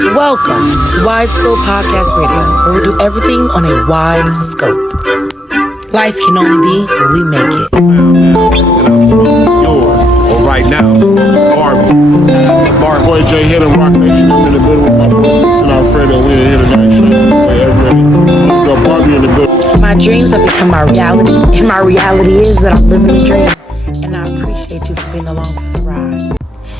Welcome to Widescope Podcast Radio, where we do everything on a wide scope. Life can only be what we make it. And I'm smoking yours. Or right now, Barbie. Shout out to Barbie. Boy J Hit and Rock Nation. I'm in the building with my boys and Alfredo. We're here tonight. Shout out to my boy Everett. Got Barbie in the building. My dreams have become my reality, and my reality is that I'm living a dream. And I appreciate you for being along for the ride.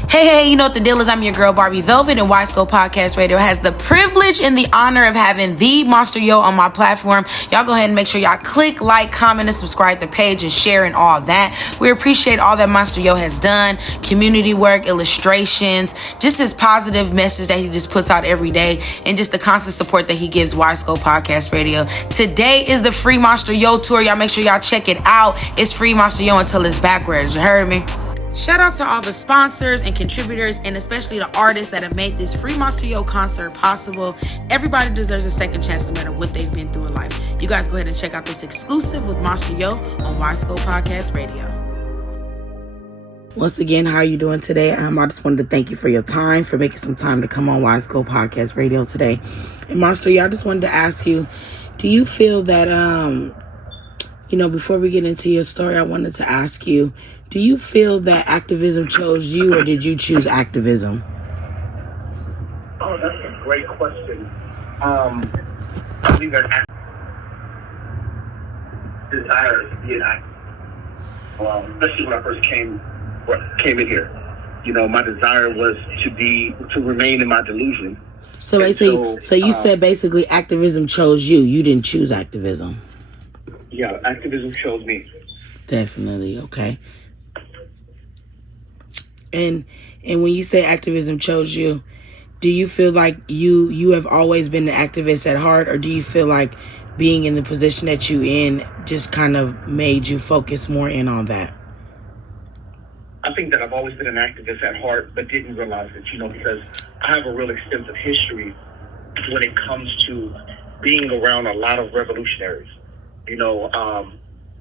Hey, you know what the deal is. I'm your girl, Barbie Velvet, and Widescope Podcast Radio has the privilege and the honor of having the Monsta Yo on my platform. Y'all go ahead and make sure y'all click, like, comment, and subscribe to the page and share and all that. We appreciate all that Monsta Yo has done, community work, illustrations, just his positive message that he just puts out every day, and just the constant support that he gives Widescope Podcast Radio. Today is the Free Monsta Yo tour. Y'all make sure y'all check it out. It's Free Monsta Yo until it's backwards. You heard me? Shout out to all the sponsors and contributors, and especially the artists that have made this Free Monsta Yo concert possible. Everybody deserves a second chance no matter what they've been through in life. You guys go ahead and check out this exclusive with Monsta Yo on Widescope Podcast Radio. Once again, how are you doing today? I just wanted to thank you for your time, for making some time to come on Widescope Podcast Radio today. And Monsta Yo, I just wanted to ask you, do you feel that, before we get into your story, I wanted to ask you, do you feel that activism chose you, or did you choose activism? Oh, that's a great question. I believe that desire to be an activist, especially when I first came in here. You know, my desire was to remain in my delusion. So you said basically activism chose you. You didn't choose activism. Yeah, activism chose me. Definitely, okay. And when you say activism chose you, do you feel like you have always been an activist at heart, or do you feel like being in the position that you in just kind of made you focus more in on that? I think that I've always been an activist at heart, but didn't realize it, because I have a real extensive history when it comes to being around a lot of revolutionaries.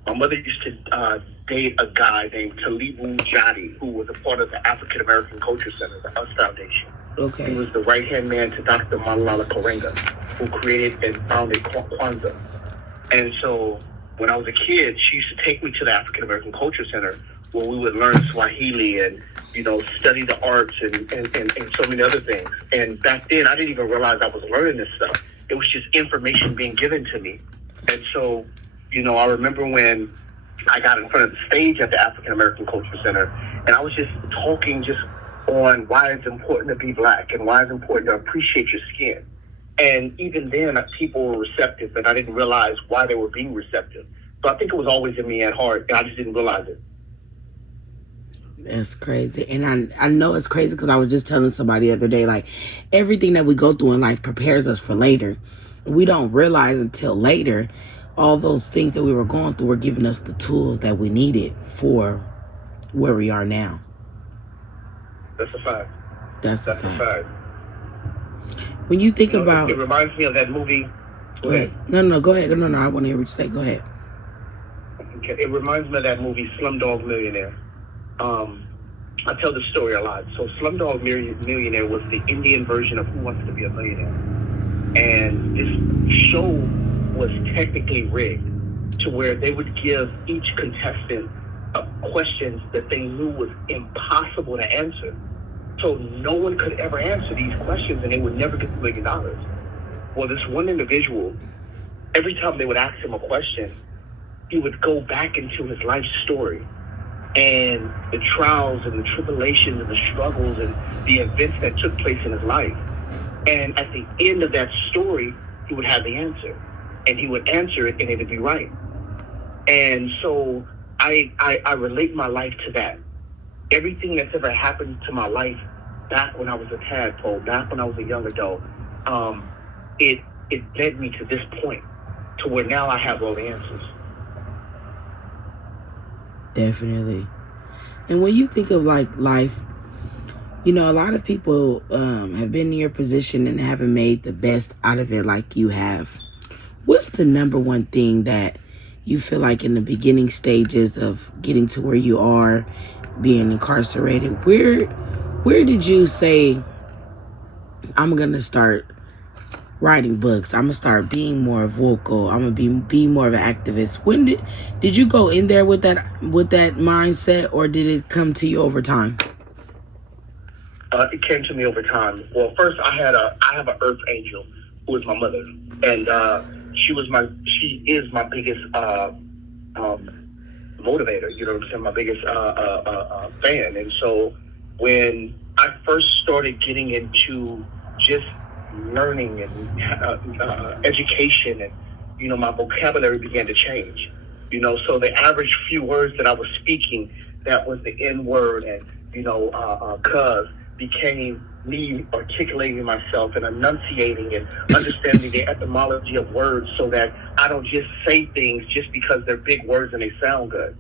My mother used to date a guy named Talibu Jadi, who was a part of the African American Culture Center, the US Foundation. Okay. He was the right-hand man to Dr. Malala Karenga, who created and founded Kwanzaa. And so when I was a kid, she used to take me to the African American Culture Center, where we would learn Swahili and, study the arts and so many other things. And back then, I didn't even realize I was learning this stuff. It was just information being given to me. And so, I remember when I got in front of the stage at the African American Culture Center, and I was just talking on why it's important to be black and why it's important to appreciate your skin. And even then, people were receptive, and I didn't realize why they were being receptive. So I think it was always in me at heart, and I just didn't realize it. That's crazy. And I know it's crazy because I was just telling somebody the other day, like, everything that we go through in life prepares us for later. We don't realize until later all those things that we were going through were giving us the tools that we needed for where we are now. That's a fact. That's a fact. When you think about... It reminds me of that movie... Go ahead. No, go ahead. No, I want to hear what you say. Go ahead. Okay. It reminds me of that movie, Slumdog Millionaire. I tell this story a lot. So Slumdog Millionaire was the Indian version of Who Wants to Be a Millionaire. And this show was technically rigged to where they would give each contestant questions that they knew was impossible to answer. So no one could ever answer these questions, and they would never get the $1 million. Well, this one individual, every time they would ask him a question, he would go back into his life story and the trials and the tribulations and the struggles and the events that took place in his life. And at the end of that story, he would have the answer. And he would answer it, and it would be right. And so I relate my life to that. Everything that's ever happened to my life back when I was a tadpole, back when I was a young adult, it led me to this point, to where now I have all the answers. Definitely. And when you think of like life, a lot of people have been in your position and haven't made the best out of it like you have. What's the number one thing that you feel like in the beginning stages of getting to where you are, being incarcerated, where did you say, I'm going to start writing books. I'm going to start being more vocal. I'm going to be more of an activist. When did you go in there with that mindset, or did it come to you over time? It came to me over time. Well, first I have an earth angel who is my mother, and she is my biggest motivator. You know what I'm saying? My biggest fan. And so when I first started getting into just learning and education, and my vocabulary began to change. So the average few words that I was speaking, that was the N word, and cuz, became me articulating myself and enunciating and understanding the etymology of words, so that I don't just say things just because they're big words and they sound good.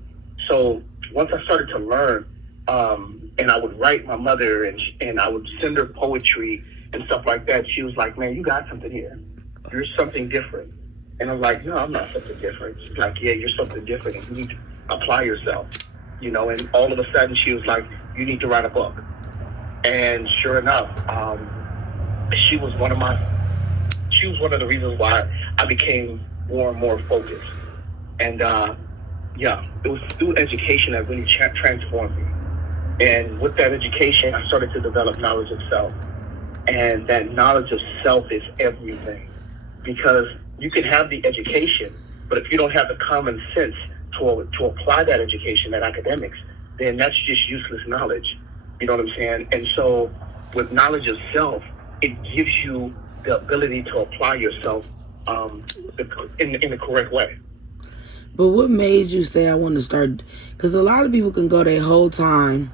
So once I started to learn, and I would write my mother, and I would send her poetry and stuff like that, she was like, "Man, you got something here. You're something different." And I'm like, "No, I'm not something different." She's like, "Yeah, you're something different, and you need to apply yourself." And all of a sudden she was like, "You need to write a book." And sure enough, she was one of the reasons why I became more and more focused. And it was through education that really transformed me. And with that education, I started to develop knowledge of self. And that knowledge of self is everything, because you can have the education, but if you don't have the common sense to apply that education, that academics, then that's just useless knowledge. You know what I'm saying? And so with knowledge of self, it gives you the ability to apply yourself in the correct way. But what made you say, I want to start? Because a lot of people can go their whole time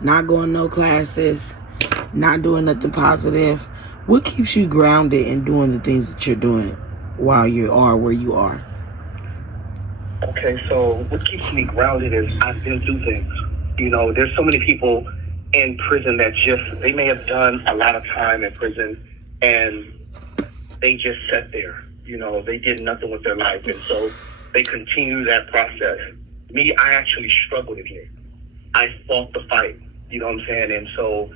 not going no classes, not doing nothing positive. What keeps you grounded in doing the things that you're doing while you are where you are? Okay, so what keeps me grounded is I've been through things. There's so many people in prison that they may have done a lot of time in prison, and they just sat there. They did nothing with their life, and so they continue that process. Me, I actually struggled in here. I fought the fight. You know what I'm saying? And so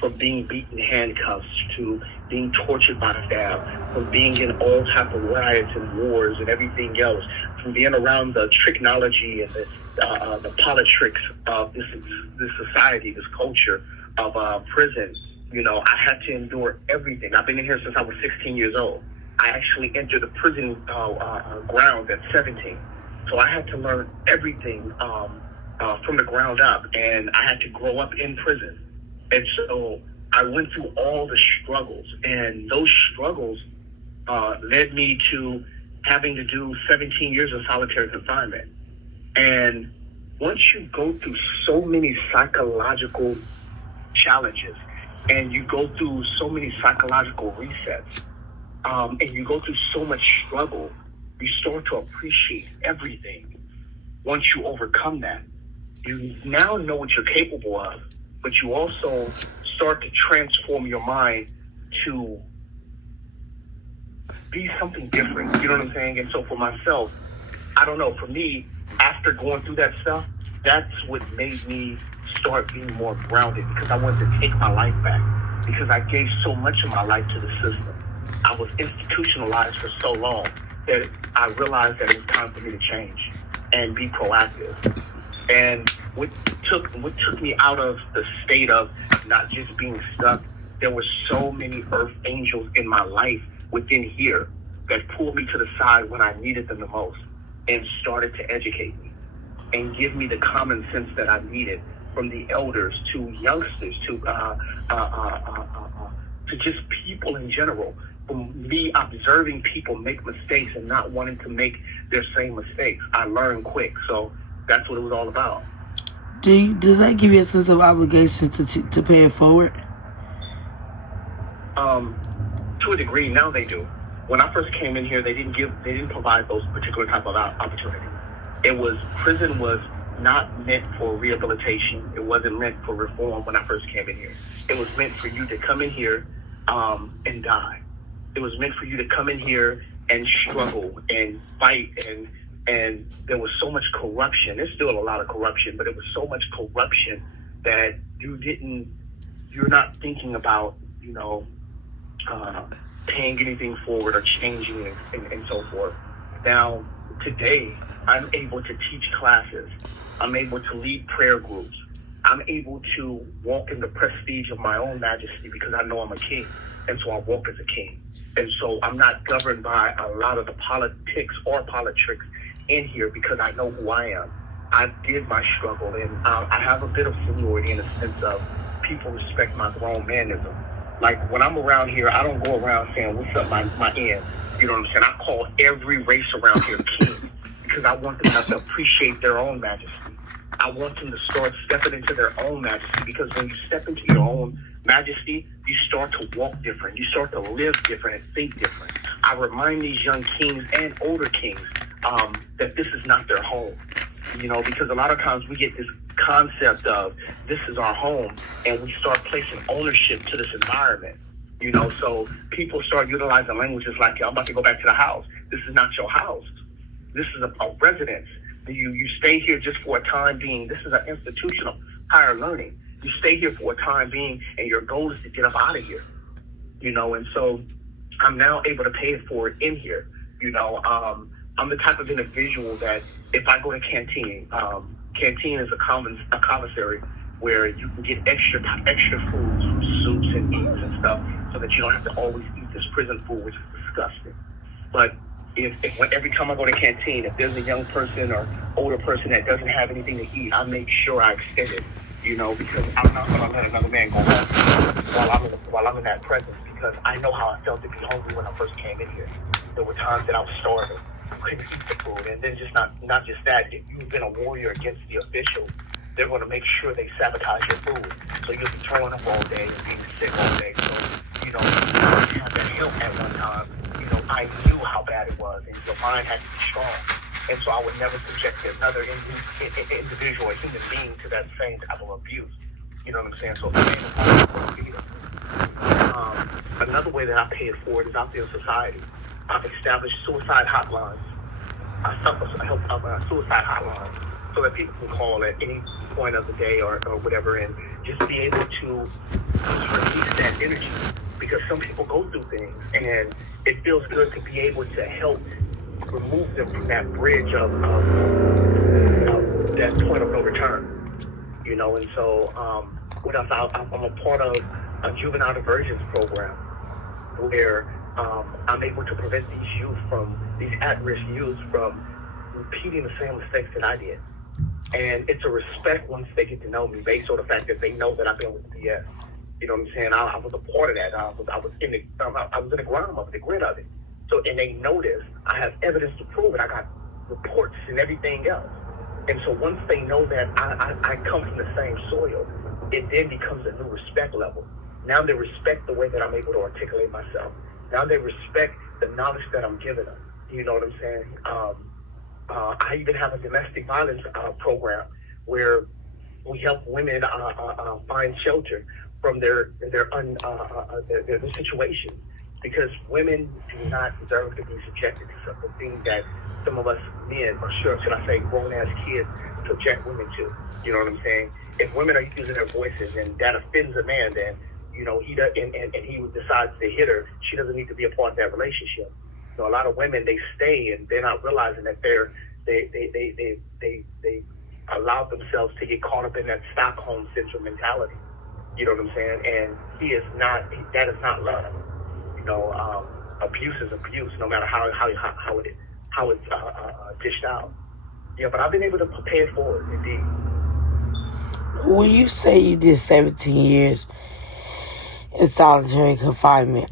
from being beaten handcuffs to being tortured by staff, from being in all type of riots and wars and everything else, from being around the technology and the politics of this society, this culture of prison, I had to endure everything. I've been in here since I was 16 years old. I actually entered the prison ground at 17. So I had to learn everything from the ground up, and I had to grow up in prison. And so I went through all the struggles, and those struggles led me to having to do 17 years of solitary confinement. And once you go through so many psychological challenges, and you go through so many psychological resets, and you go through so much struggle, you start to appreciate everything. Once you overcome that, you now know what you're capable of, but you also start to transform your mind to be something different. You know what I'm saying? And so for myself, I don't know, for me, after going through that stuff, that's what made me start being more grounded, because I wanted to take my life back, because I gave so much of my life to the system. I was institutionalized for so long that I realized that it was time for me to change and be proactive. And what took me out of the state of not just being stuck, there were so many earth angels in my life within here that pulled me to the side when I needed them the most, and started to educate me and give me the common sense that I needed, from the elders to youngsters to just people in general. From me observing people make mistakes and not wanting to make their same mistakes, I learned quick. So that's what it was all about. Does that give you a sense of obligation to pay it forward? To a degree, now they do. When I first came in here, they didn't provide those particular type of opportunities. Prison was not meant for rehabilitation. It wasn't meant for reform when I first came in here. It was meant for you to come in here and die. It was meant for you to come in here and struggle and fight, and there was so much corruption. There's still a lot of corruption, but it was so much corruption that you're not thinking about paying anything forward or changing it and so forth. Now, today, I'm able to teach classes. I'm able to lead prayer groups. I'm able to walk in the prestige of my own majesty because I know I'm a king. And so I walk as a king. And so I'm not governed by a lot of the politics or politics in here because I know who I am. I did my struggle, and I have a bit of seniority in the sense of people respect my grown manism. Like, when I'm around here, I don't go around saying, what's up, my end? You know what I'm saying? I call every race around here king because I want them to appreciate their own majesty. I want them to start stepping into their own majesty, because when you step into your own majesty, you start to walk different. You start to live different and think different. I remind these young kings and older kings that this is not their home. Because a lot of times we get this concept of this is our home, and we start placing ownership to this environment. So people start utilizing languages like, I'm about to go back to the house. This is not your house. This is a residence. You stay here just for a time being. This is an institutional higher learning. You stay here for a time being, and your goal is to get up out of here. And so I'm now able to pay it forward in here. I'm the type of individual that if I go to canteen, canteen is a commissary where you can get extra foods, soups and meats and stuff, so that you don't have to always eat this prison food, which is disgusting. But every time I go to canteen, if there's a young person or older person that doesn't have anything to eat, I make sure I extend it, because I'm not going to let another man go home while I'm in that presence, because I know how I felt to be hungry when I first came in here. There were times that I was starving. Couldn't eat the food. And then not just that, if you've been a warrior against the officials, they're going to make sure they sabotage your food. So you'll be throwing up all day and being sick all day. So, you have that help at one time. I knew how bad it was, and your mind had to be strong. And so I would never subject another individual, a human being, to that same type of abuse. You know what I'm saying? So another way that I pay it forward is out there in society. I've established suicide hotlines. I help suicide hotlines so that people can call at any point of the day or whatever, and just be able to just release that energy, because some people go through things and it feels good to be able to help remove them from that bridge of that point of no return. And so what else? I'm a part of a juvenile diversions program where I'm able to prevent these at-risk youth from repeating the same mistakes that I did. And it's a respect once they get to know me, based on the fact that they know that I've been with the BS. You know what I'm saying? I was a part of that. I was in the ground of it, the grit of it. So, and they notice I have evidence to prove it. I got reports and everything else. And so once they know that I come from the same soil, it then becomes a new respect level. Now they respect the way that I'm able to articulate myself. Now they respect the knowledge that I'm giving them. You know what I'm saying? I even have a domestic violence program where we help women find shelter from their situation, because women do not deserve to be subjected to some of the things that some of us men, or should I say grown-ass kids, subject women to. You know what I'm saying? If women are using their voices and that offends a man, then he does, and he decides to hit her, she doesn't need to be a part of that relationship. So a lot of women, they stay and they're not realizing that they allow themselves to get caught up in that Stockholm syndrome mentality. You know what I'm saying? And that is not love. Abuse is abuse, no matter how it's dished out. Yeah, but I've been able to pay it forward, indeed. When you say you did 17 years in solitary confinement,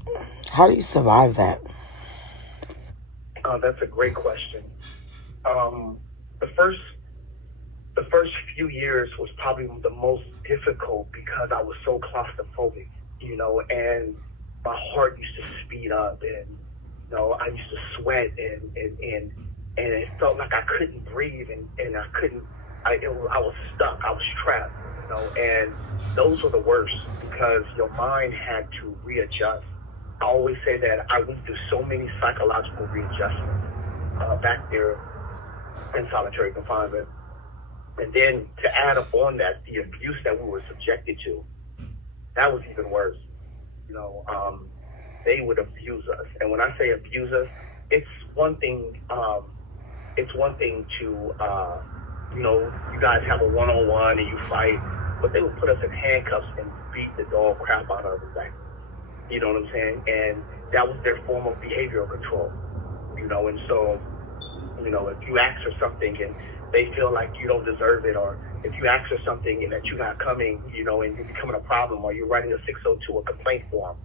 how do you survive that? That's a great question. The first few years was probably the most difficult because I was so claustrophobic, and my heart used to speed up, and I used to sweat, and it felt like I couldn't breathe, and I couldn't. I was stuck. I was trapped, and those were the worst because your mind had to readjust. I always say that I went through so many psychological readjustments back there in solitary confinement. And then to add up on that, the abuse that we were subjected to, that was even worse. they would abuse us. And when I say abuse us, it's one thing. It's one thing to, you guys have a one-on-one and you fight, but they would put us in handcuffs and beat the dog crap out of us back. You know what I'm saying? And that was their form of behavioral control. And so, if you ask for something and they feel like you don't deserve it, or if you ask for something and that you're not coming, and you're becoming a problem, or you're writing a 602, a complaint form,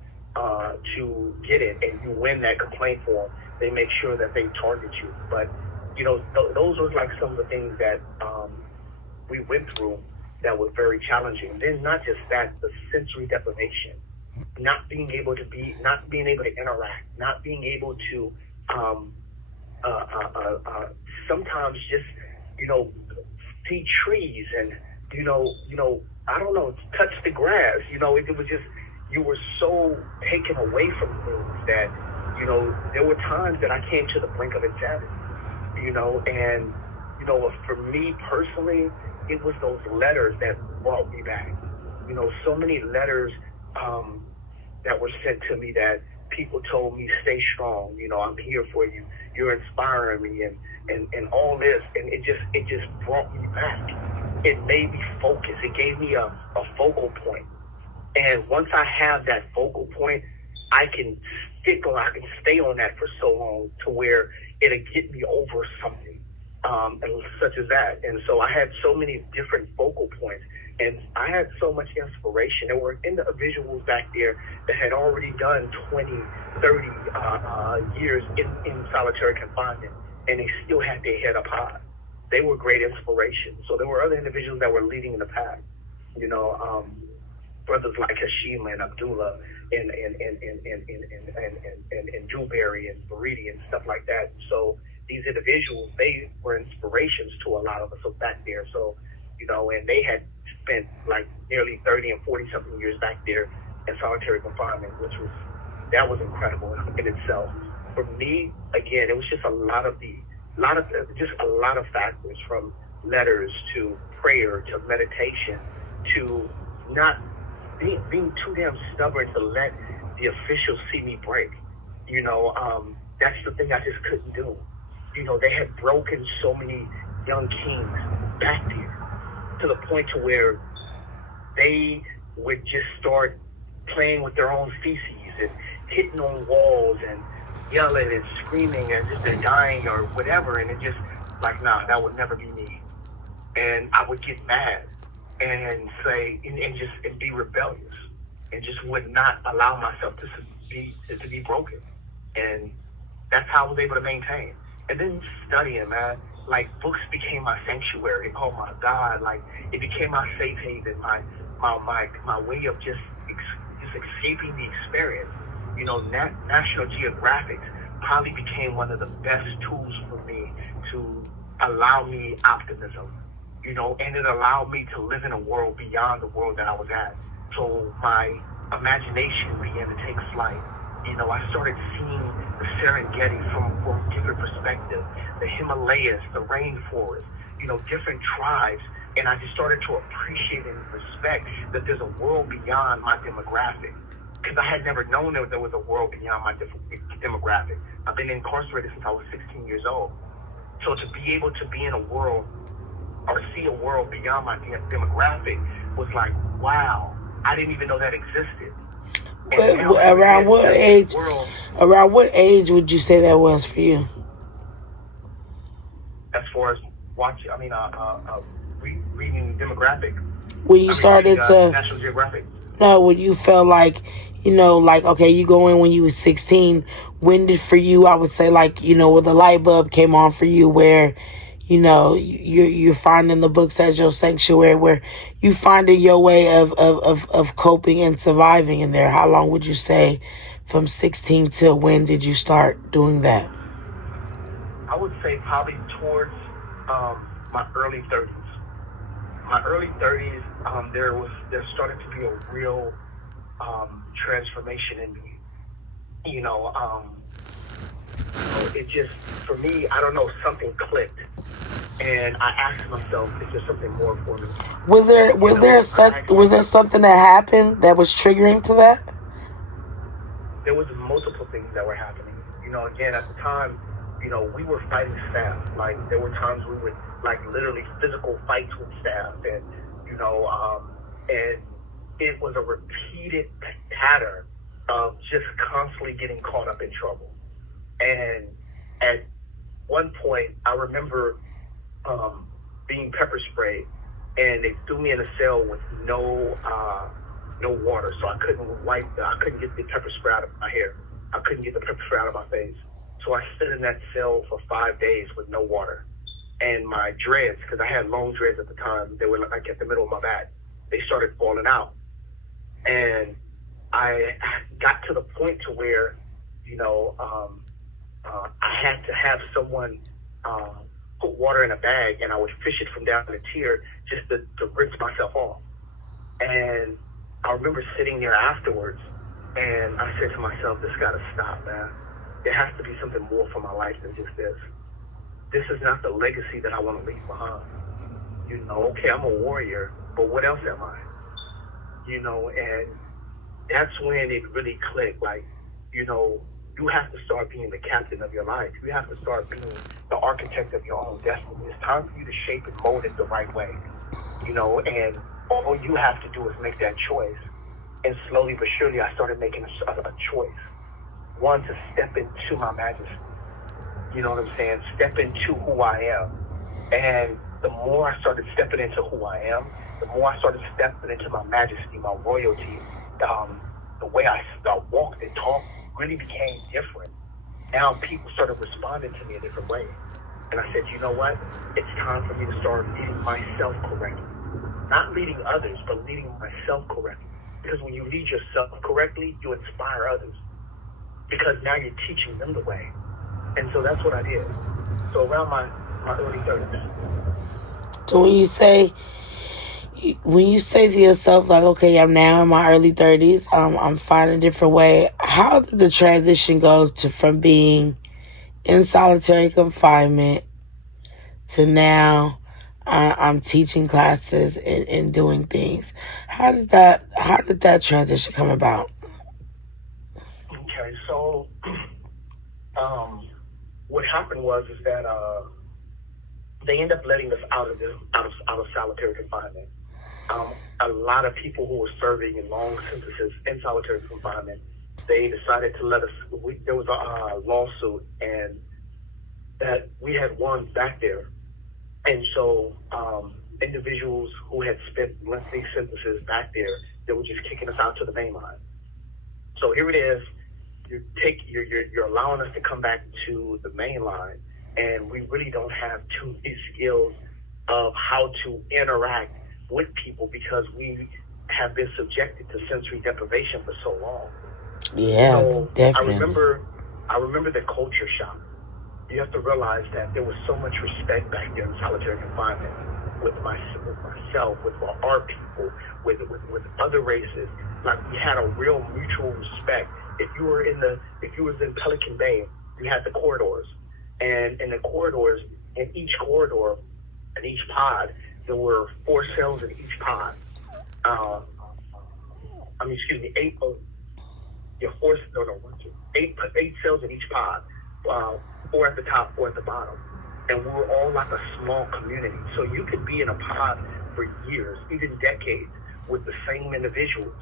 to get it, and you win that complaint form, they make sure that they target you. But, those were like some of the things that we went through that was very challenging. Then not just that, the sensory deprivation, not being able to interact, not being able to sometimes just, see trees and, I don't know, touch the grass. It was just, you were so taken away from things that, there were times that I came to the brink of insanity, and, for me personally, it was those letters that brought me back. So many letters that were sent to me that people told me, stay strong, I'm here for you, you're inspiring me, and all this, and it just brought me back. It made me focus. It gave me a focal point. And once I have that focal point, I can stay on that for so long to where it'll get me over something, and such as that. And so I had so many different focal points, and I had so much inspiration. There were individuals back there that had already done 20, 30 years in solitary confinement, and they still had their head up high. They were great inspiration. So there were other individuals that were leading in the pack, brothers like Hashima and Abdullah and Dewberry and Baridi and stuff like that. So these individuals, they were inspirations to a lot of us back there. So, and they had spent like nearly 30 and 40 something years back there in solitary confinement, that was incredible in itself. For me, again, it was just a lot of factors, from letters to prayer to meditation to not being too damn stubborn to let the officials see me break. That's the thing I just couldn't do. They had broken so many young kings back there to the point to where they would just start playing with their own feces and hitting on walls and yelling and screaming as if they're dying or whatever. And it just like, nah, that would never be me. And I would get mad and say, and be rebellious, and just would not allow myself to be broken. And that's how I was able to maintain. And then studying, man, like books became my sanctuary. Oh my God, like it became my safe haven, my way of just escaping the experience. National Geographic probably became one of the best tools for me to allow me optimism, and it allowed me to live in a world beyond the world that I was at. So my imagination began to take flight. I started seeing the Serengeti from a different perspective, the Himalayas, the rainforest, different tribes. And I just started to appreciate and respect that there's a world beyond my demographic. Because I had never known that there was a world beyond my demographic. I've been incarcerated since I was 16 years old. So to be able to be in a world or see a world beyond my demographic was like, wow, I didn't even know that existed. Around what age? Around what age would you say that was for you? As far as reading demographic. When you started to National Geographic. No, when you felt like, okay, you go in when you were 16. When did for you? I would say when the light bulb came on for you, where you're finding the books as your sanctuary, where you finding your way of coping and surviving in there. How long would you say from 16 till when did you start doing that? I would say probably towards my early 30s. My early 30s, there started to be a real transformation in me. It just, for me, I don't know, something clicked. And I asked myself, is there something more for me? Was there something that happened that was triggering to that? there was multiple things that were happening. You know, again, at the time, you know, we were fighting staff. Like, there were times we would, like, literally physical fights with staff. And, you know, and it was a repeated pattern of just constantly getting caught up in trouble. And at one point, I remember being pepper sprayed, and they threw me in a cell with no water, so I couldn't get the pepper spray out of my hair. I couldn't get the pepper spray out of my face. So I stood in that cell for 5 days with no water. And my dreads, because I had long dreads at the time, they were like at the middle of my back, they started falling out. And I got to the point to where, you know, I had to have someone put water in a bag, and I would fish it from down the tier just to rinse myself off. And I remember sitting there afterwards, and I said to myself, this got to stop, man. There has to be something more for my life than just this. This is not the legacy that I want to leave behind. You know, okay, I'm a warrior, but what else am I? You know, and that's when it really clicked. Like, you know, you have to start being the captain of your life. You have to start being the architect of your own destiny. It's time for you to shape and mold it the right way. You know, and all you have to do is make that choice. And slowly but surely, I started making a choice. One, to step into my majesty. You know what I'm saying? Step into who I am. And the more I started stepping into who I am, the more I started stepping into my majesty, my royalty, the way I walked and talked really became different. Now people started responding to me a different way. And I said, you know what? It's time for me to start leading myself correctly. Not leading others, but leading myself correctly. Because when you lead yourself correctly, you inspire others. Because now you're teaching them the way. And so that's what I did. So around my early 30s. So when you say to yourself, like, okay, I'm now in my early 30s, I'm finding a different way, how did the transition go from being in solitary confinement to now I'm teaching classes and doing things? How did that transition come about? Okay, so what happened was that they ended up letting us out of solitary confinement. A lot of people who were serving in long sentences in solitary confinement, they decided to let us. There was a lawsuit, and that we had won back there, and so individuals who had spent lengthy sentences back there, they were just kicking us out to the main line. So here it is. You're allowing us to come back to the main line, and we really don't have too many skills of how to interact with people because we have been subjected to sensory deprivation for so long. Yeah, so definitely. I remember the culture shock. You have to realize that there was so much respect back there in solitary confinement with myself, with our people, with other races. Like, we had a real mutual respect. If you was in Pelican Bay, you had the corridors, and in the corridors, in each corridor, in each pod, there were 4 cells in each pod. 8 cells in each pod. 4 at the top, 4 at the bottom. And we were all like a small community. So you could be in a pod for years, even decades, with the same individuals.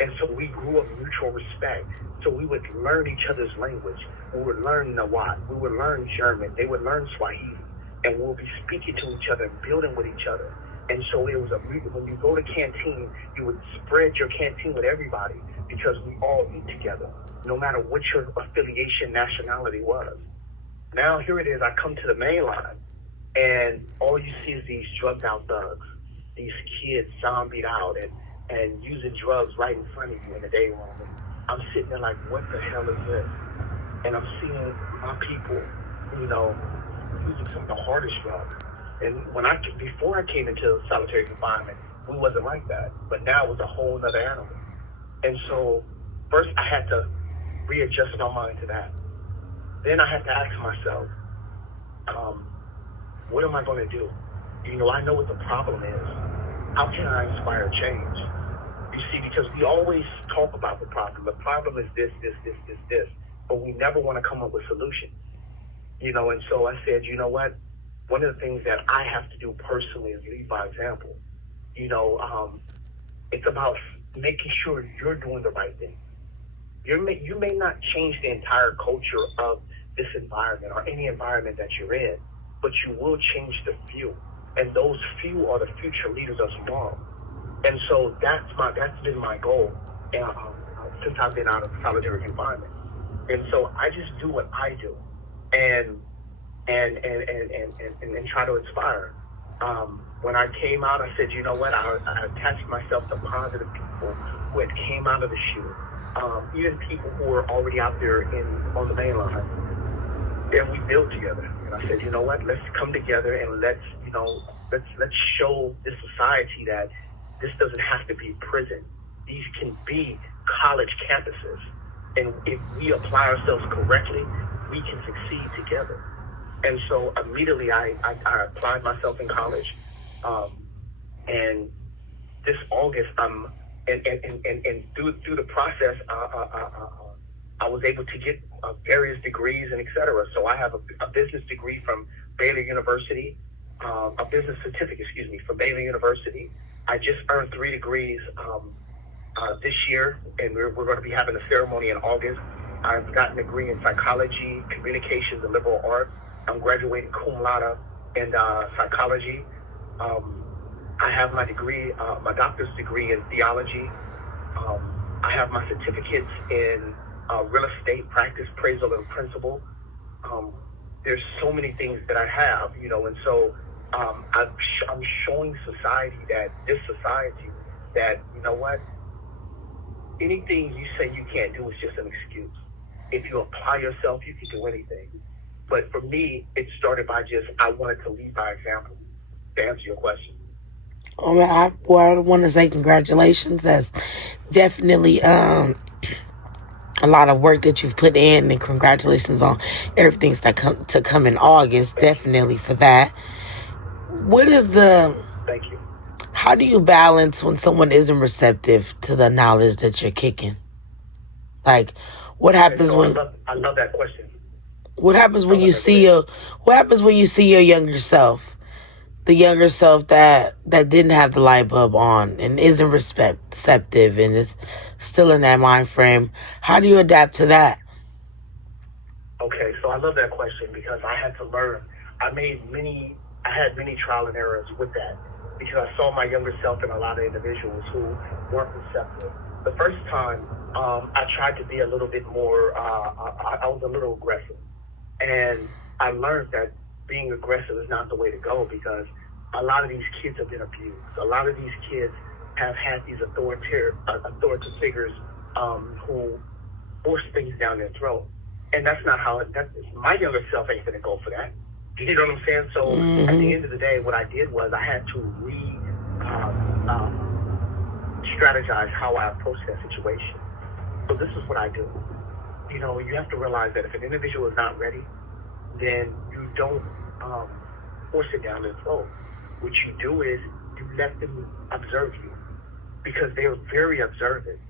And so we grew up mutual respect. So we would learn each other's language. We would learn Nahuatl. We would learn German. They would learn Swahili. And we'll be speaking to each other and building with each other. And so it was when you go to canteen, you would spread your canteen with everybody because we all eat together, no matter what your affiliation, nationality was. Now here it is, I come to the main line, and all you see is these drugged out thugs, these kids zombied out and using drugs right in front of you in the day room. I'm sitting there like, what the hell is this? And I'm seeing my people, using some of the hardest drugs. And before I came into solitary confinement, we wasn't like that. But now it was a whole other animal. And so first I had to readjust my mind to that. Then I had to ask myself, what am I going to do? I know what the problem is. How can I inspire change? You see, because we always talk about the problem. The problem is this, but we never want to come up with solutions. You know, and so I said, you know what? One of the things that I have to do personally is lead by example. You know, it's about making sure you're doing the right thing. You may not change the entire culture of this environment or any environment that you're in, but you will change the few. And those few are the future leaders of tomorrow. And so that's been my goal since I've been out of the solitary confinement. And so I just do what I do, and try to inspire. When I came out, I said, you know what? I attached myself to positive people who had came out of the shooting, even people who were already out there on the main line. And we built together. And I said, you know what? Let's come together and let's show this society that this doesn't have to be prison. These can be college campuses. And if we apply ourselves correctly, we can succeed together. And so immediately I applied myself in college. And this August, and through the process, I was able to get various degrees and et cetera. So I have a business degree from Baylor University, a business certificate, from Baylor University. I just earned 3 degrees this year, and we're going to be having a ceremony in August. I've gotten a degree in psychology, communications, and liberal arts. I'm graduating cum laude in psychology. I have my degree, my doctor's degree in theology. I have my certificates in real estate practice, appraisal, and principle. There's so many things that I have, you know, and so I'm showing society that, you know what, anything you say you can't do is just an excuse. If you apply yourself, you can do anything. But for me, it started by I wanted to lead by example, to answer your question. Oh, I want to say congratulations. That's definitely a lot of work that you've put in, and congratulations on everything that come in August. Definitely for that. Thank you. How do you balance when someone isn't receptive to the knowledge that you're kicking? Like, what happens when? I love that question. What happens when you see your younger self, the younger self that didn't have the light bulb on and isn't receptive and is still in that mind frame? How do you adapt to that? Okay, so I love that question because I had to learn. I had many trial and errors with that because I saw my younger self in a lot of individuals who weren't receptive. The first time, I tried to be a little bit more, I was a little aggressive. And I learned that being aggressive is not the way to go because a lot of these kids have been abused. A lot of these kids have had these authoritative figures who force things down their throat. And that's not how my younger self ain't gonna go for that. You know what I'm saying? So at the end of the day, what I did was I had to strategize how I approach that situation. So this is what I do. You know, you have to realize that if an individual is not ready, then you don't force it down their throat. What you do is you let them observe you because they're very observant.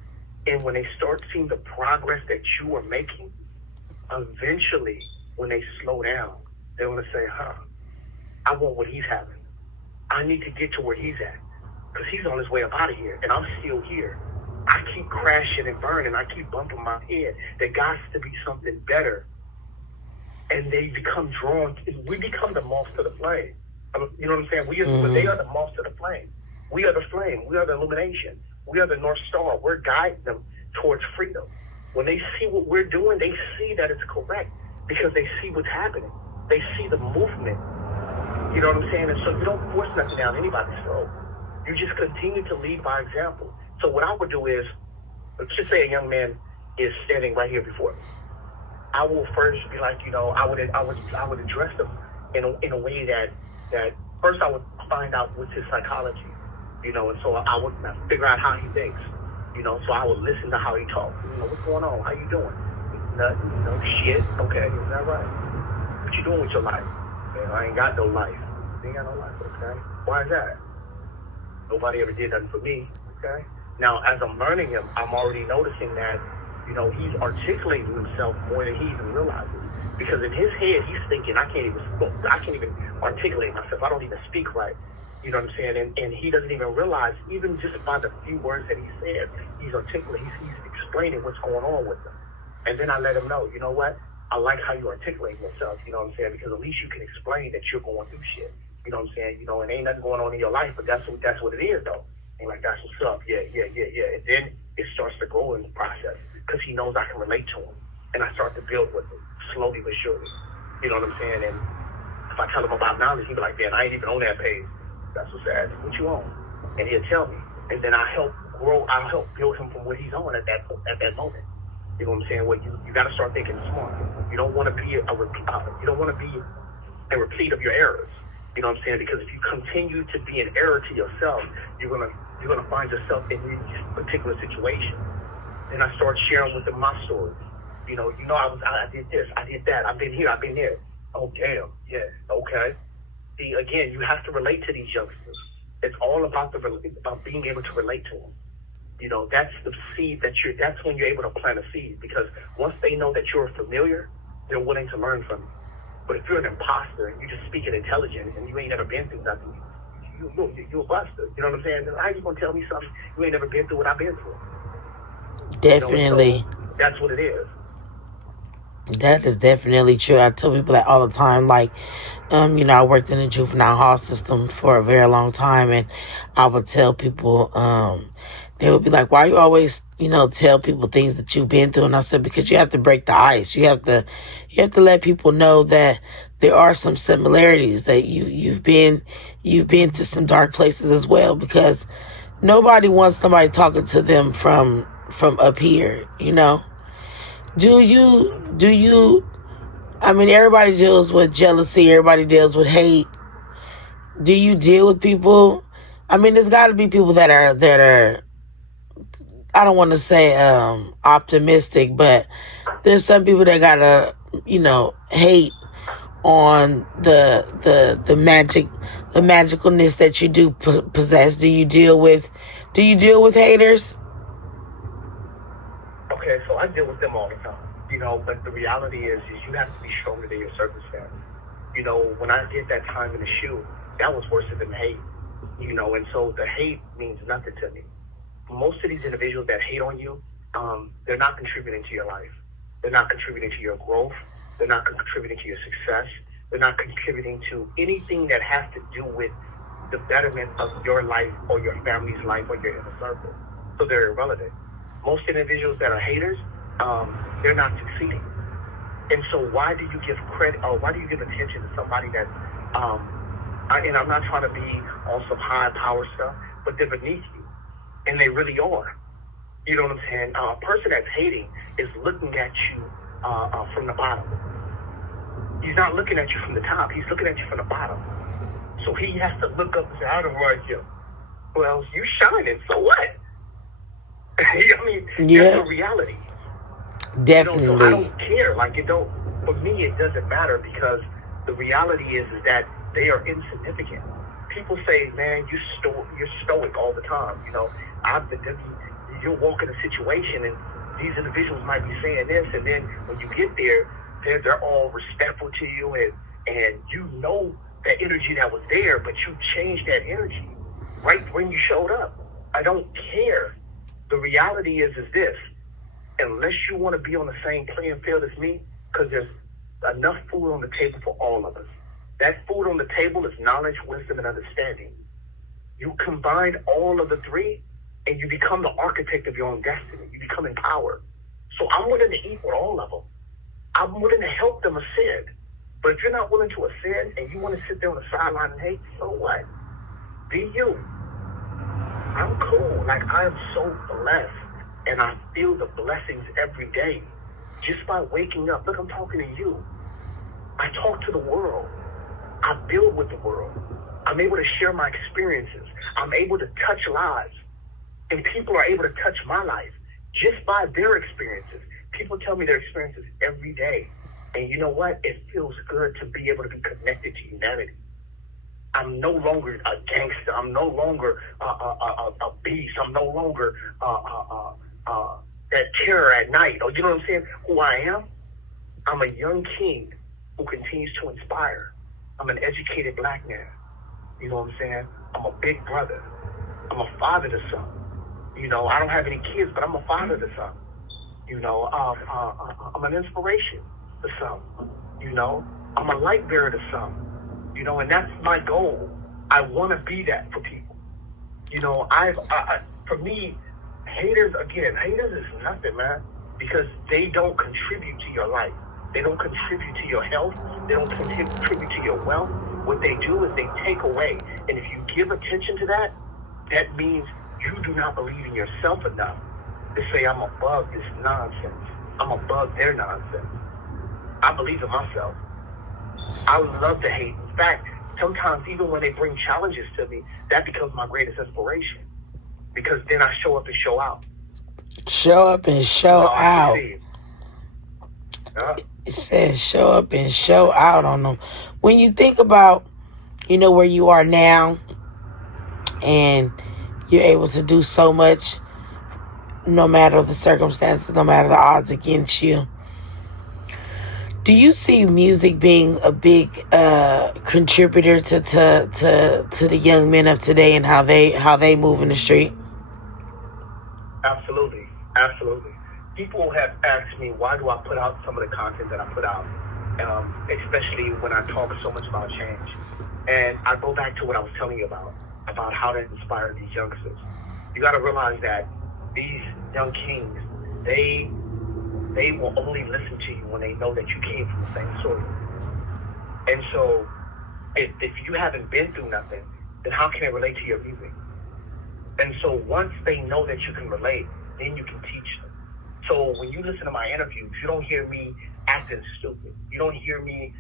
And when they start seeing the progress that you are making, eventually when they slow down, they're going to say, I want what he's having. I need to get to where he's at because he's on his way up out of here and I'm still here. I keep crashing and burning. I keep bumping my head. There got to be something better. And they become drawn. We become the moth to the flame. You know what I'm saying? They are the moth to the flame. We are the flame. We are the illumination. We are the North Star. We're guiding them towards freedom. When they see what we're doing, they see that it's correct because they see what's happening. They see the movement. You know what I'm saying? And so you don't force nothing down anybody's throat. You just continue to lead by example. So what I would do is, let's just say a young man is standing right here before me. I will first be like, you know, I would address them in a way that first I would find out what's his psychology, you know, and so I would figure out how he thinks, you know, so I would listen to how he talks. You know, what's going on? How you doing? Nothing, you know, shit. Okay, is that right? What you doing with your life? Man, I ain't got no life. You ain't got no life, okay? Why is that? Nobody ever did nothing for me, okay? Now, as I'm learning him, I'm already noticing that, he's articulating himself more than he even realizes. Because in his head, he's thinking, I can't even articulate myself. I don't even speak right. You know what I'm saying? And he doesn't even realize, even just by the few words that he said, he's articulating, he's explaining what's going on with them. And then I let him know, you know what? I like how you articulate yourself, you know what I'm saying? Because at least you can explain that you're going through shit. You know what I'm saying? And ain't nothing going on in your life, but that's what it is, though. And like, that's what's up. Yeah. And then it starts to grow in the process because he knows I can relate to him. And I start to build with him, slowly but surely. You know what I'm saying? And if I tell him about knowledge, he'll be like, man, I ain't even on that page. That's what's sad. What you on? And he'll tell me. And then I'll help build him from what he's on at that moment. You know what I'm saying? Well, you got to start thinking smart. You don't want to be a repeat of your errors. You know what I'm saying? Because if you continue to be an error to yourself, you're gonna find yourself in these particular situations. Then I start sharing with them my story. I did this, I did that, I've been here, I've been there. Oh damn, yeah, okay. See, again, you have to relate to these youngsters. It's all about being able to relate to them. That's the seed that's when you're able to plant a seed, because once they know that you're familiar, they're willing to learn from you. But if you're an imposter and you just speak in intelligence and you ain't never been through nothing, you're a buster. You know what I'm saying? How you gonna tell me something you ain't never been through what I've been through? Definitely. So that's what it is. That is definitely true. I tell people that all the time. Like, I worked in the juvenile hall system for a very long time, and I would tell people, they would be like, why you always, tell people things that you've been through? And I said, because you have to break the ice. You have to let people know that there are some similarities, that you've been to some dark places as well, because nobody wants somebody talking to them from up here, Do you, everybody deals with jealousy, everybody deals with hate. Do you deal with people? There's got to be people that are, I don't want to say optimistic, but there's some people that got to, hate on the magicalness that you do possess. Do you deal with haters? Okay, so I deal with them all the time. But the reality is you have to be stronger than your circumstance. When I did that time in the shoe, that was worse than hate. And so the hate means nothing to me. Most of these individuals that hate on you, they're not contributing to your life. They're not contributing to your growth. They're not contributing to your success. They're not contributing to anything that has to do with the betterment of your life or your family's life or your inner circle. So they're irrelevant. Most individuals that are haters, they're not succeeding. And so why do you give credit or why do you give attention to somebody that, and I'm not trying to be on some high power stuff, but they're beneath you. And they really are. You know what I'm saying? A person that's hating is looking at you from the bottom. He's not looking at you from the top. He's looking at you from the bottom. So he has to look up and say, I don't like you. Well, you shining, so what? Yeah. That's a reality. Definitely. So I don't care. For me, it doesn't matter, because the reality is that they are insignificant. People say, man, you're stoic all the time. You'll walk in a situation and these individuals might be saying this, and then when you get there, they're all respectful to you, and that energy that was there, but you changed that energy right when you showed up. I don't care. The reality is this: unless you want to be on the same playing field as me, because there's enough food on the table for all of us. That food on the table is knowledge, wisdom, and understanding. You combine all of the three, and you become the architect of your own destiny. You become empowered. So I'm willing to eat with all of them. I'm willing to help them ascend. But if you're not willing to ascend and you want to sit there on the sideline and hate, so what? Be you. I'm cool. I am so blessed, and I feel the blessings every day just by waking up. Look, I'm talking to you. I talk to the world. I build with the world. I'm able to share my experiences. I'm able to touch lives. And people are able to touch my life just by their experiences. People tell me their experiences every day. And you know what? It feels good to be able to be connected to humanity. I'm no longer a gangster. I'm no longer a beast. I'm no longer that terror at night. Or you know what I'm saying? Who I am? I'm a young king who continues to inspire. I'm an educated black man. You know what I'm saying? I'm a big brother. I'm a father to some. You know, I don't have any kids, but I'm a father to some. You know, I'm an inspiration to some. You know, I'm a light bearer to some. You know, and that's my goal. I want to be that for people. You know, for me, haters is nothing, man, because they don't contribute to your life. They don't contribute to your health. They don't contribute to your wealth. What they do is they take away. And if you give attention to that, that means you do not believe in yourself enough to say, I'm above this nonsense. I'm above their nonsense. I believe in myself. I love to hate. In fact, sometimes even when they bring challenges to me, that becomes my greatest inspiration. Because then I show up and show out. Show up and show out. Yeah. It says show up and show out on them. When you think about, you know, where you are now, and you're able to do so much, no matter the circumstances, no matter the odds against you, do you see music being a big contributor to the young men of today and how they move in the street? Absolutely. People have asked me, why do I put out some of the content that I put out, especially when I talk so much about change. And I go back to what I was telling you about how to inspire these youngsters. You got to realize that these young kings, they will only listen to you when they know that you came from the same soil. And so if you haven't been through nothing, then how can they relate to your music? And so once they know that you can relate, then you can teach them. So when you listen to my interviews, you don't hear me acting stupid. You don't hear me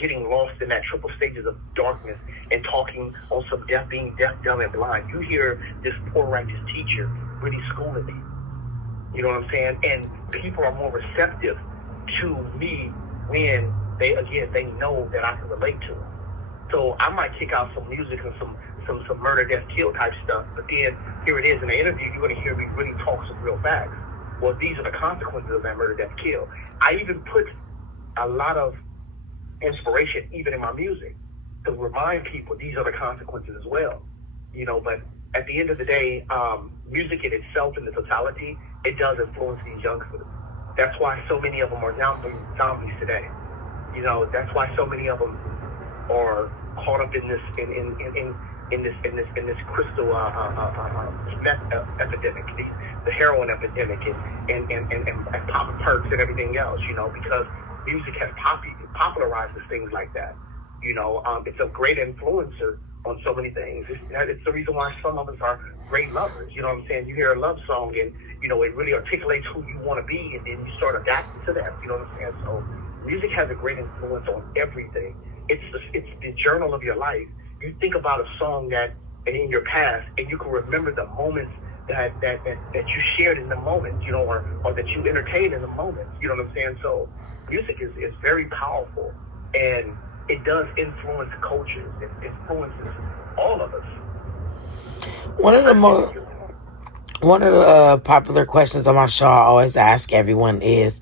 getting lost in that triple stages of darkness and talking on some being deaf, dumb, and blind. You hear this poor righteous teacher really schooling me. You know what I'm saying? And people are more receptive to me when they know that I can relate to them. So I might kick out some music and some murder, death, kill type stuff, but then here it is in the interview, you're going to hear me really talk some real facts. Well, these are the consequences of that murder, death, kill. I even put a lot of inspiration even in my music to remind people these are the consequences as well. You know, but at the end of the day, music in itself, in the totality, it does influence these youngsters. That's why so many of them are now zombies today. You know, that's why so many of them are caught up in this crystal epidemic, the heroin epidemic, and popping perks and everything else. You know, because music has popularized things like that. You know, it's a great influencer on so many things. It's the reason why some of us are great lovers. You know what I'm saying? You hear a love song and, you know, it really articulates who you want to be, and then you start adapting to that. You know what I'm saying? So music has a great influence on everything. It's the journal of your life. You think about a song that in your past, and you can remember the moments that you shared in the moment, you know, or that you entertained in the moment. You know what I'm saying? So music is very powerful, and it does influence cultures. It influences all of us. One of the popular questions on my show I always ask everyone is,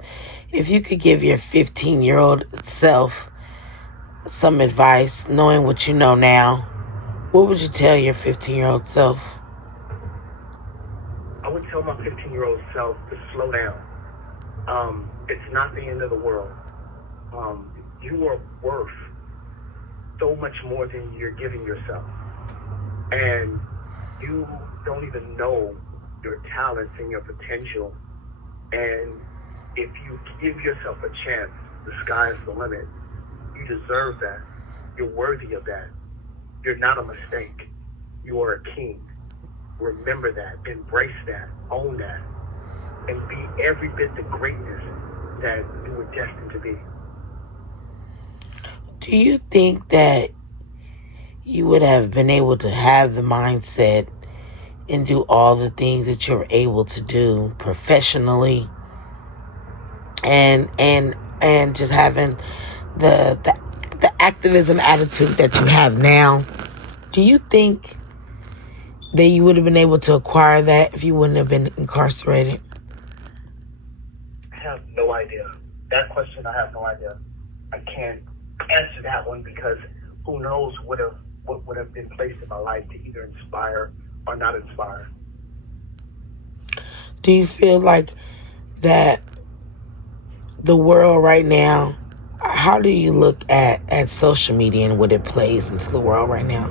if you could give your 15-year-old self some advice, knowing what you know now, what would you tell your 15-year-old self? I would tell my 15-year-old self to slow down. It's not the end of the world. You are worth so much more than you're giving yourself. And you don't even know your talents and your potential. And if you give yourself a chance, the sky's the limit. You deserve that. You're worthy of that. You're not a mistake. You are a king. Remember that. Embrace that. Own that. And be every bit the greatness that you were destined to be. Do you think that you would have been able to have the mindset and do all the things that you're able to do professionally, and just having the activism attitude that you have now, do you think that you would have been able to acquire that if you wouldn't have been incarcerated? I have no idea. That question, I have no idea. I can't answer that one because who knows what would have been placed in my life to either inspire or not inspire. Do you feel like that the world right now, how do you look at social media and what it plays into the world right now?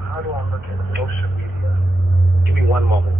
How do I look at social media? Give me one moment.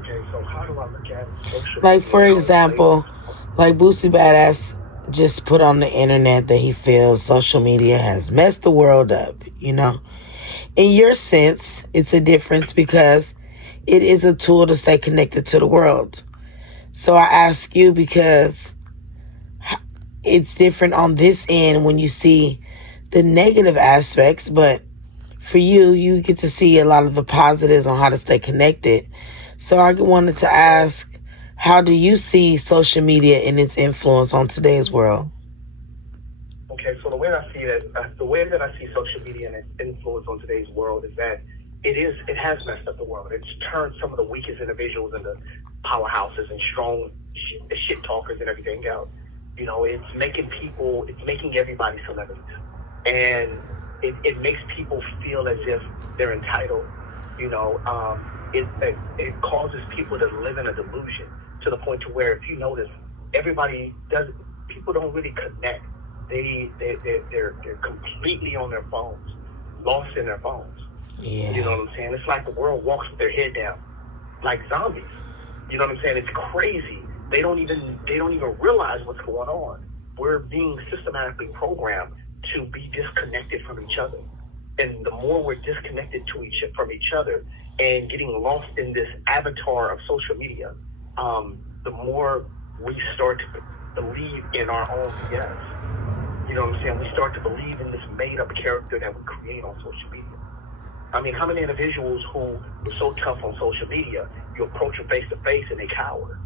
Okay, so how do I look at social media? Like, for example, like Boosie Badass just put on the internet that he feels social media has messed the world up, you know? In your sense, it's a difference because it is a tool to stay connected to the world. So I ask you because it's different on this end when you see the negative aspects, but for you, you get to see a lot of the positives on how to stay connected. So I wanted to ask, how do you see social media and its influence on today's world? Okay, so the way I see it, the way that I see social media and its influence on today's world is that it has messed up the world. It's turned some of the weakest individuals into powerhouses and strong shit talkers and everything else. You know, it's making everybody celebrities, and it makes people feel as if they're entitled. You know, it causes people to live in a delusion to the point to where, if you notice, people don't really connect. They're completely on their phones, lost in their phones. Yeah. You know what I'm saying? It's like the world walks with their head down, like zombies. You know what I'm saying? It's crazy. They don't even realize what's going on. We're being systematically programmed to be disconnected from each other. And the more we're disconnected from each other and getting lost in this avatar of social media, the more we start to believe in our own BS. You know what I'm saying? We start to believe in this made-up character that we create on social media. I mean, how many individuals who were so tough on social media, you approach them face-to-face and they cower?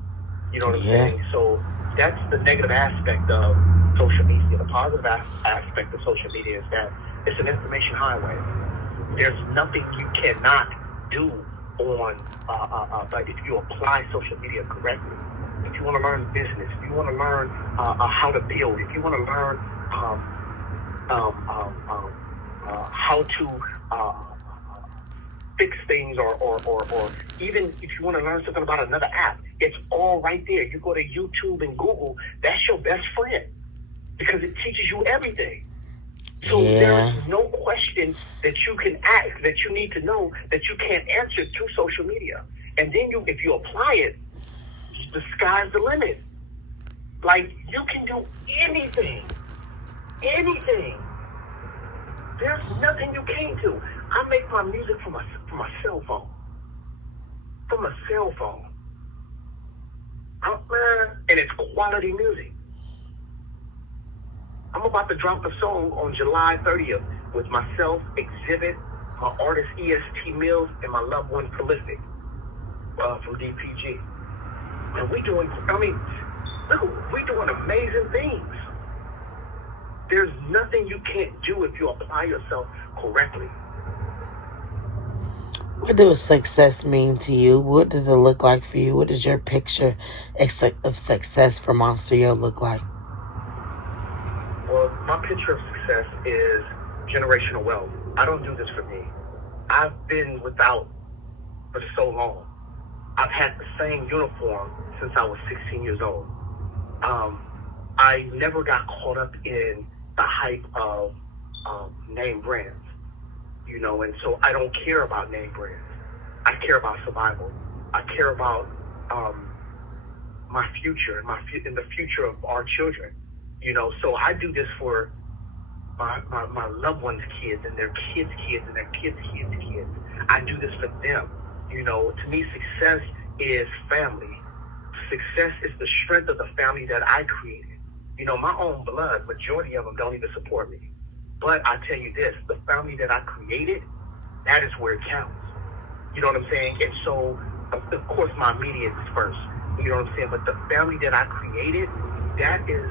You know what I'm saying? So that's the negative aspect of social media. The positive aspect of social media is that it's an information highway. There's nothing you cannot do on, but if you apply social media correctly. If you want to learn business, if you want to learn how to build, if you want to learn how to fix things, or even if you want to learn something about another app, it's all right there. You go to YouTube and Google, that's your best friend because it teaches you everything. So there is no question that you can ask, that you need to know, that you can't answer through social media. And then if you apply it, the sky's the limit. Like, you can do anything. There's nothing you can't do. I make my music from a cell phone. And it's quality music. I'm about to drop a song on July 30th with myself, Exhibit, my artist EST Mills, and my loved one Prolific from DPG. And we're doing amazing things. There's nothing you can't do if you apply yourself correctly. What does success mean to you? What does it look like for you? What does your picture of success for Monsta Yo look like? Well, my picture of success is generational wealth. I don't do this for me. I've been without for so long. I've had the same uniform since I was 16 years old. I never got caught up in the hype of name brands, you know, and so I don't care about name brands. I care about survival. I care about my future and the future of our children, you know. So I do this for my loved ones' kids and their kids' kids and their kids' kids' kids. I do this for them. To me, success is family. Success is the strength of the family that I created. My own blood, majority of them don't even support me. But I tell you this, the family that I created, that is where it counts. You know what I'm saying? And so, of course, my immediate is first. You know what I'm saying? But the family that I created, that is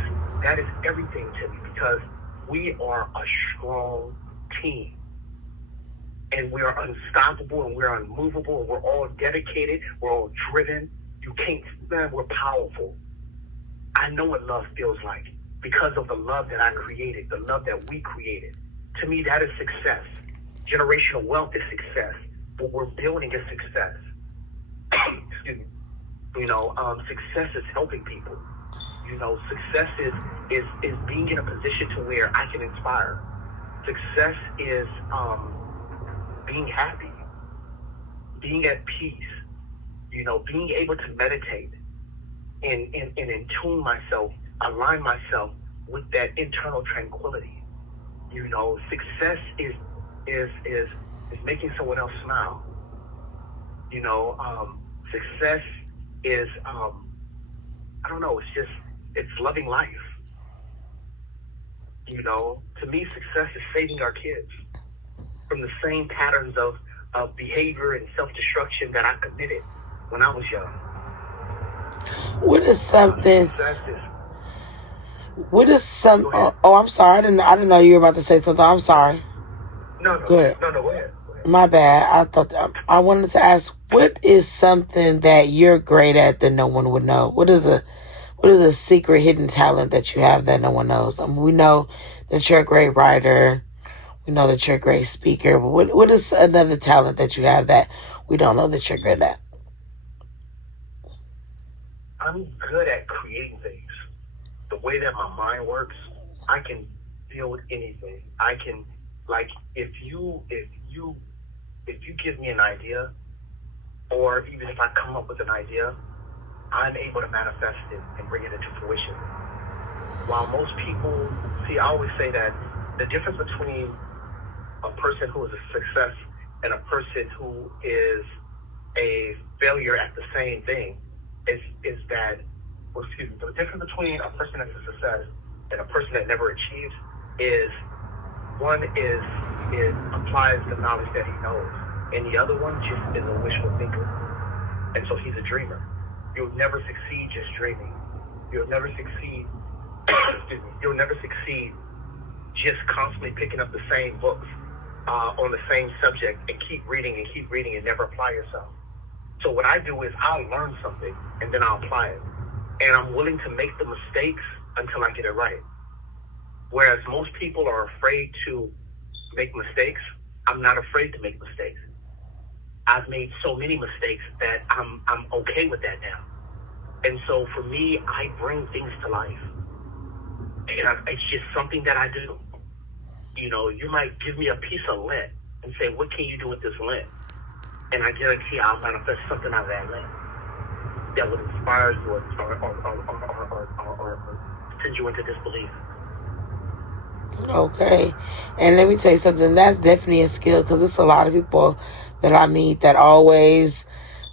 everything to me, because we are a strong team. And we are unstoppable, and we're unmovable, and we're all dedicated, we're all driven. You can't, man, we're powerful. I know what love feels like because of the love that I created, the love that we created. To me, that is success. Generational wealth is success. What we're building is success. Excuse me. Success is helping people. Success is being in a position to where I can inspire. Success is being happy, being at peace, being able to meditate and in tune myself, align myself with that internal tranquility. Success is making someone else smile. Success is I don't know, it's loving life. To me, success is saving our kids from the same patterns of behavior and self-destruction that I committed when I was young. What is something? What is some? Oh, I'm sorry. I didn't know you were about to say something. I'm sorry. No, Good. No, go ahead. My bad. I wanted to ask, what is something that you're great at that no one would know? What is a secret hidden talent that you have that no one knows? We know that you're a great writer. We know that you're a great speaker. But what is another talent that you have that we don't know that you're good at? I'm good at creating things. The way that my mind works, I can build anything. I can, like, if you give me an idea, or even if I come up with an idea, I'm able to manifest it and bring it into fruition. While most people, I always say that the difference between a person who is a success and a person who is a failure at the same thing is that, the difference between a person that's a success and a person that never achieves is one is applies the knowledge that he knows, and the other one just is a wishful thinker. And so he's a dreamer. You'll never succeed just dreaming. You'll never succeed you'll never succeed just constantly picking up the same books on the same subject and keep reading and never apply yourself. So what I do is I'll learn something and then I'll apply it. And I'm willing to make the mistakes until I get it right. Whereas most people are afraid to make mistakes, I'm not afraid to make mistakes. I've made so many mistakes that I'm okay with that now. And so for me, I bring things to life. And it's just something that I do. You might give me a piece of lint and say, what can you do with this lint? And I guarantee I'll manifest something out of that lint that would inspire you or send you into disbelief. Okay. And let me tell you something, that's definitely a skill, because there's a lot of people that I meet that always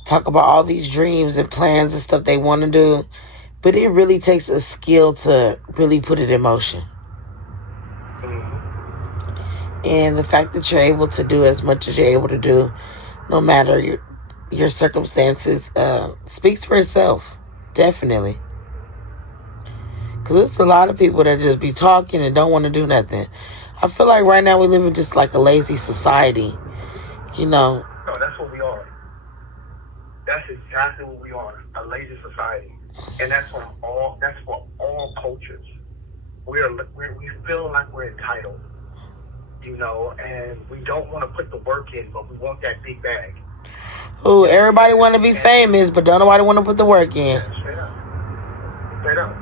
talk about all these dreams and plans and stuff they want to do, but it really takes a skill to really put it in motion. Mm-hmm. And the fact that you're able to do as much as you're able to do, no matter your circumstances, speaks for itself. Definitely. Because there's a lot of people that just be talking and don't want to do nothing. I feel like right now we live in just like a lazy society. No, that's what we are. That's exactly what we are, a lazy society. And that's for all cultures. We feel like we're entitled, and we don't want to put the work in, but we want that big bag. Ooh, everybody want to be famous, but don't nobody want to put the work in. Yeah, straight up.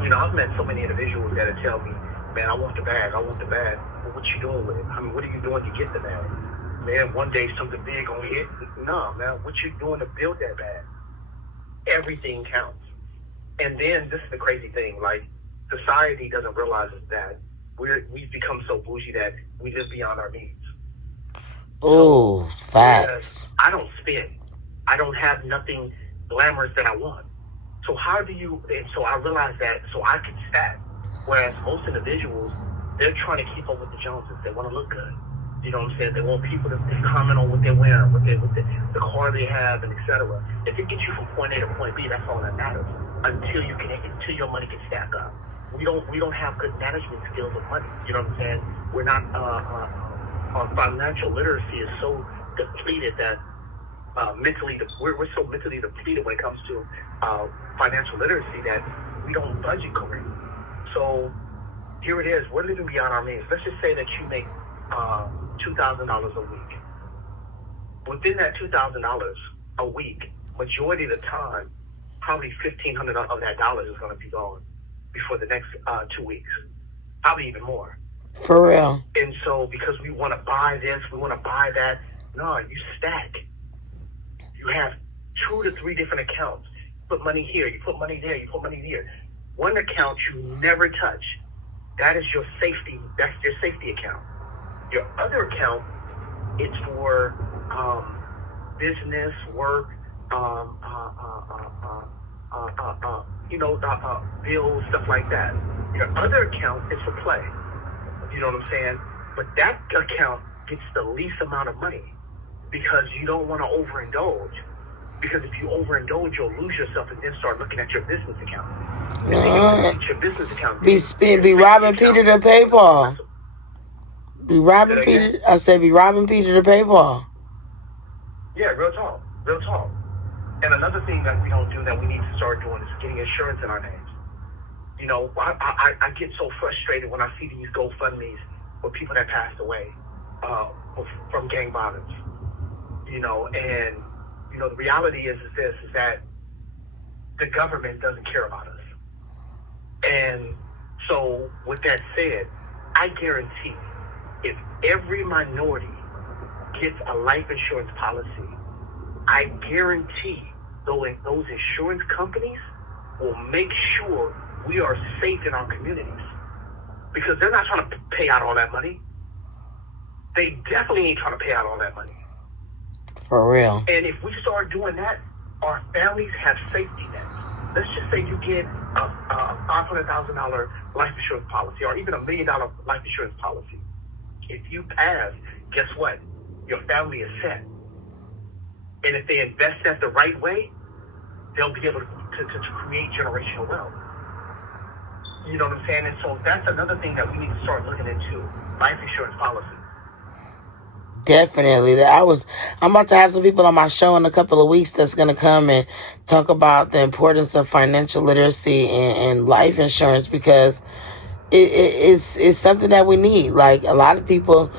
I've met so many individuals that tell me, man, I want the bag. Well, what you doing with it? I mean, what are you doing to get the bag? Man, one day something big gonna hit. No, man, what you doing to build that bag? Everything counts. And then this is the crazy thing, like, society doesn't realize that we've become so bougie that we live beyond our means. Oh, facts. I don't spend. I don't have nothing glamorous that I want. So how do you? And so I realized that so I can stack. Whereas most individuals, they're trying to keep up with the Joneses. They want to look good. You know what I'm saying? They want people to comment on what they're wearing, what the car they have, and etc. If it gets you from point A to point B, that's all that matters. Until your money can stack up. We don't have good management skills of money. You know what I'm saying? We're not. Our financial literacy is so depleted that we're so mentally depleted when it comes to financial literacy that we don't budget correctly. So here it is. We're living beyond our means. Let's just say that you make $2,000 a week. Within that $2,000 a week, majority of the time, probably $1,500 of that dollars is going to be gone before the next 2 weeks, probably even more. For real. And so, because we want to buy this, we want to buy that, no, you stack. You have 2 to 3 different accounts. You put money here, you put money there, you put money here. One account you never touch. That is your safety. That's your safety account. Your other account, it's for business, work, bills, stuff like that. Your other account is for play. You know what I'm saying? But that account gets the least amount of money because you don't want to overindulge. Because if you overindulge, you'll lose yourself and then start looking at your business account. And then you look at your business account. Be robbing Peter to pay Paul. Be robbing Peter. I said be robbing Peter to pay Paul. Yeah, real talk. Real talk. And another thing that we don't do that we need to start doing is getting insurance in our names. You know, I get so frustrated when I see these GoFundMes with people that passed away from gang violence. You know, and you know the reality is that the government doesn't care about us. And so, with that said, I guarantee if every minority gets a life insurance policy, I guarantee those insurance companies will make sure we are safe in our communities. Because they're not trying to pay out all that money. They definitely ain't trying to pay out all that money. For real. And if we start doing that, our families have safety nets. Let's just say you get a $500,000 life insurance policy or even $1 million life insurance policy. If you pass, guess what? Your family is set. And if they invest that the right way, they'll be able to create generational wealth. You know what I'm saying? And so that's another thing that we need to start looking into, life insurance policy. Definitely. I'm about to have some people on my show in a couple of weeks that's going to come and talk about the importance of financial literacy and life insurance because it's something that we need. Like a lot of people,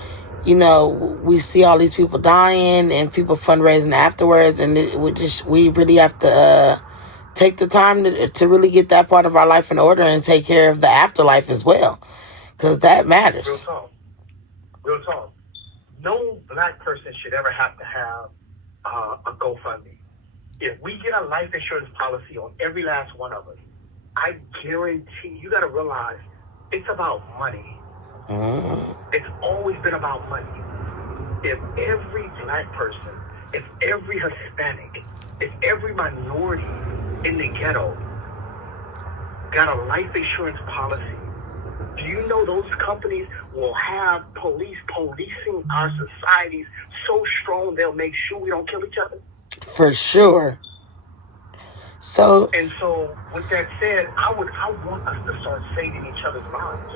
you know, we see all these people dying and people fundraising afterwards, and we really have to take the time to really get that part of our life in order and take care of the afterlife as well, because that matters. Real talk. Real talk. No black person should ever have to have a GoFundMe. If we get a life insurance policy on every last one of us, I guarantee you got to realize it's about money. It's always been about money. If every black person, if every Hispanic, if every minority in the ghetto got a life insurance policy, do you know those companies will have policing our societies so strong they'll make sure we don't kill each other? For sure. So with that said, I want us to start saving each other's lives.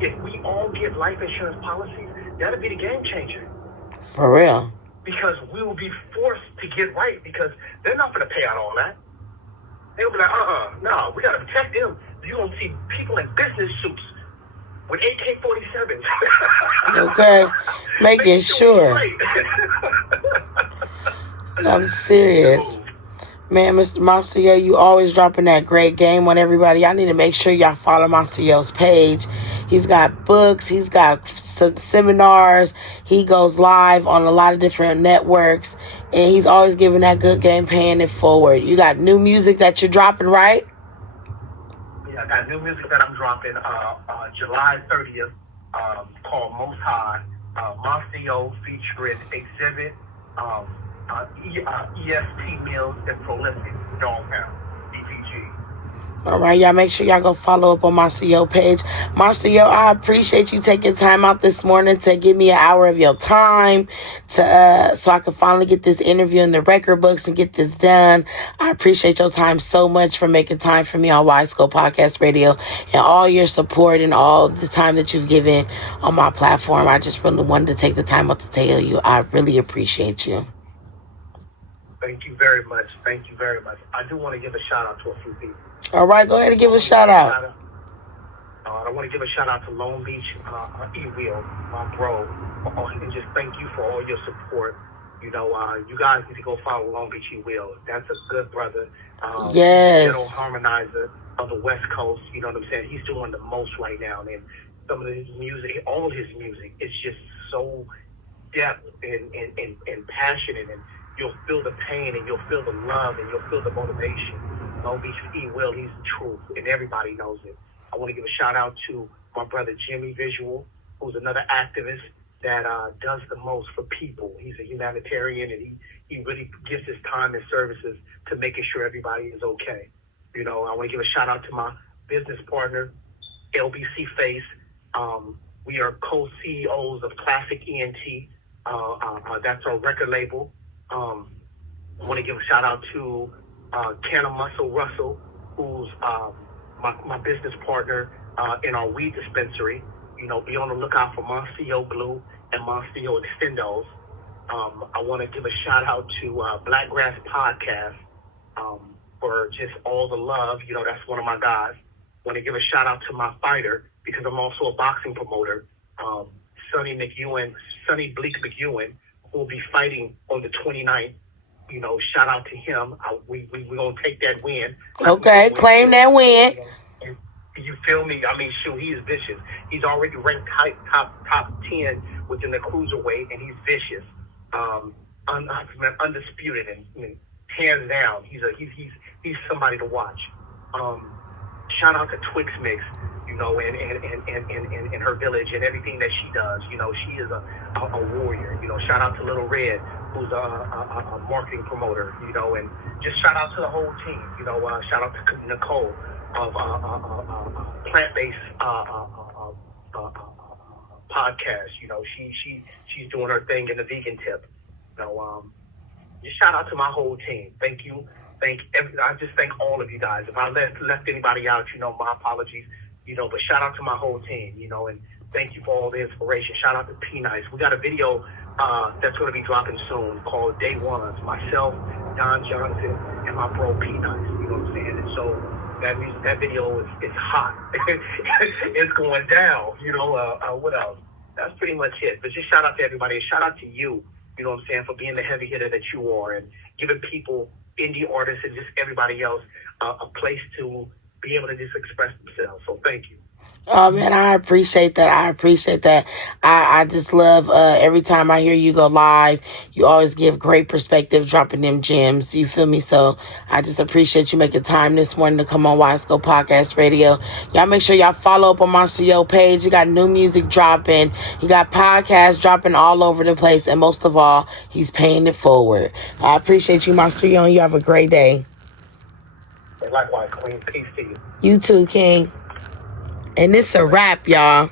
If we all get life insurance policies, that'll be the game changer. For real. Because we will be forced to get right because they're not going to pay out all that. They'll be like, no, we got to protect them. You're going to see people in business suits with AK-47s. Okay. Making sure. I'm serious. Man, Mr. Monsta Yo, you always dropping that great game on everybody. Y'all need to make sure y'all follow Monsta Yo's page. He's got books. He's got some seminars. He goes live on a lot of different networks. And he's always giving that good game, paying it forward. You got new music that you're dropping, right? Yeah, I got new music that I'm dropping July 30th called Most High. Monsta Yo featuring Exhibit, EST Mills, and Prolific, Dogtown, DPG. All right, y'all, make sure y'all go follow up on Monsta Yo page. Monsta Yo, I appreciate you taking time out this morning to give me an hour of your time to so I can finally get this interview in the record books and get this done. I appreciate your time so much for making time for me on Widescope Podcast Radio and all your support and all the time that you've given on my platform. I just really wanted to take the time out to tell you I really appreciate you. Thank you very much. Thank you very much. I do want to give a shout out to a few people. All right, go ahead and give a shout out. I want to give a shout out to Long Beach E-Wheel, my bro, and just thank you for all your support. You know, you guys need to go follow Long Beach E-Wheel. That's a good brother. Yes. General harmonizer of the West Coast. You know what I'm saying? He's doing the most right now, and some of his music, all his music, is just so depth and passionate, and you'll feel the pain, and you'll feel the love, and you'll feel the motivation. Long Beach E-Will, he's the truth, and everybody knows it. I want to give a shout out to my brother Jimmy Visual, who's another activist that does the most for people. He's a humanitarian, and he really gives his time and services to making sure everybody is okay. You know, I want to give a shout out to my business partner, LBC Face. We are co-CEOs of Classic ENT. That's our record label. I want to give a shout out to Canna Muscle Russell, who's my business partner in our weed dispensary. You know, be on the lookout for Monsta Yo Glue and Monsta Yo Extendos. I want to give a shout out to Blackgrass Podcast for just all the love. You know, that's one of my guys. I want to give a shout out to my fighter because I'm also a boxing promoter, Sonny Bleak McEwen, who will be fighting on the 29th. You know, shout out to him. We're going to take that win. Okay, claim that win. You feel me? I mean, shoot, he is vicious. He's already ranked top 10 within the cruiserweight, and he's vicious. Undisputed and hands down. He's somebody to watch. Shout out to Twix Mix, you know, and her village and everything that she does. You know, she is a warrior. You know, shout out to Little Red, who's a marketing promoter. You know, and just shout out to the whole team. You know, shout out to Nicole of plant-based podcast. You know, she's doing her thing in the vegan tip. You know, just shout out to my whole team. Thank you. I just thank all of you guys. If I left anybody out, you know, my apologies. You know, but shout out to my whole team. You know, and thank you for all the inspiration. Shout out to P Nice. We got a video that's going to be dropping soon called Day Ones. Myself, Don Johnson, and my bro P Nice. You know what I'm saying? And so that video is hot. It's going down. You know, what else? That's pretty much it. But just shout out to everybody. And shout out to you. You know what I'm saying, for being the heavy hitter that you are and giving people, indie artists and just everybody else, a place to be able to just express themselves. So thank you. Oh, man, I appreciate that. I just love every time I hear you go live, you always give great perspective, dropping them gems. You feel me? So I just appreciate you making time this morning to come on Widescope Podcast Radio. Y'all make sure y'all follow up on Monsta Yo page. You got new music dropping. You got podcasts dropping all over the place. And most of all, he's paying it forward. I appreciate you, Monsta Yo, and you have a great day. And likewise, Queen. Peace to you. You too, King. And it's a wrap, y'all.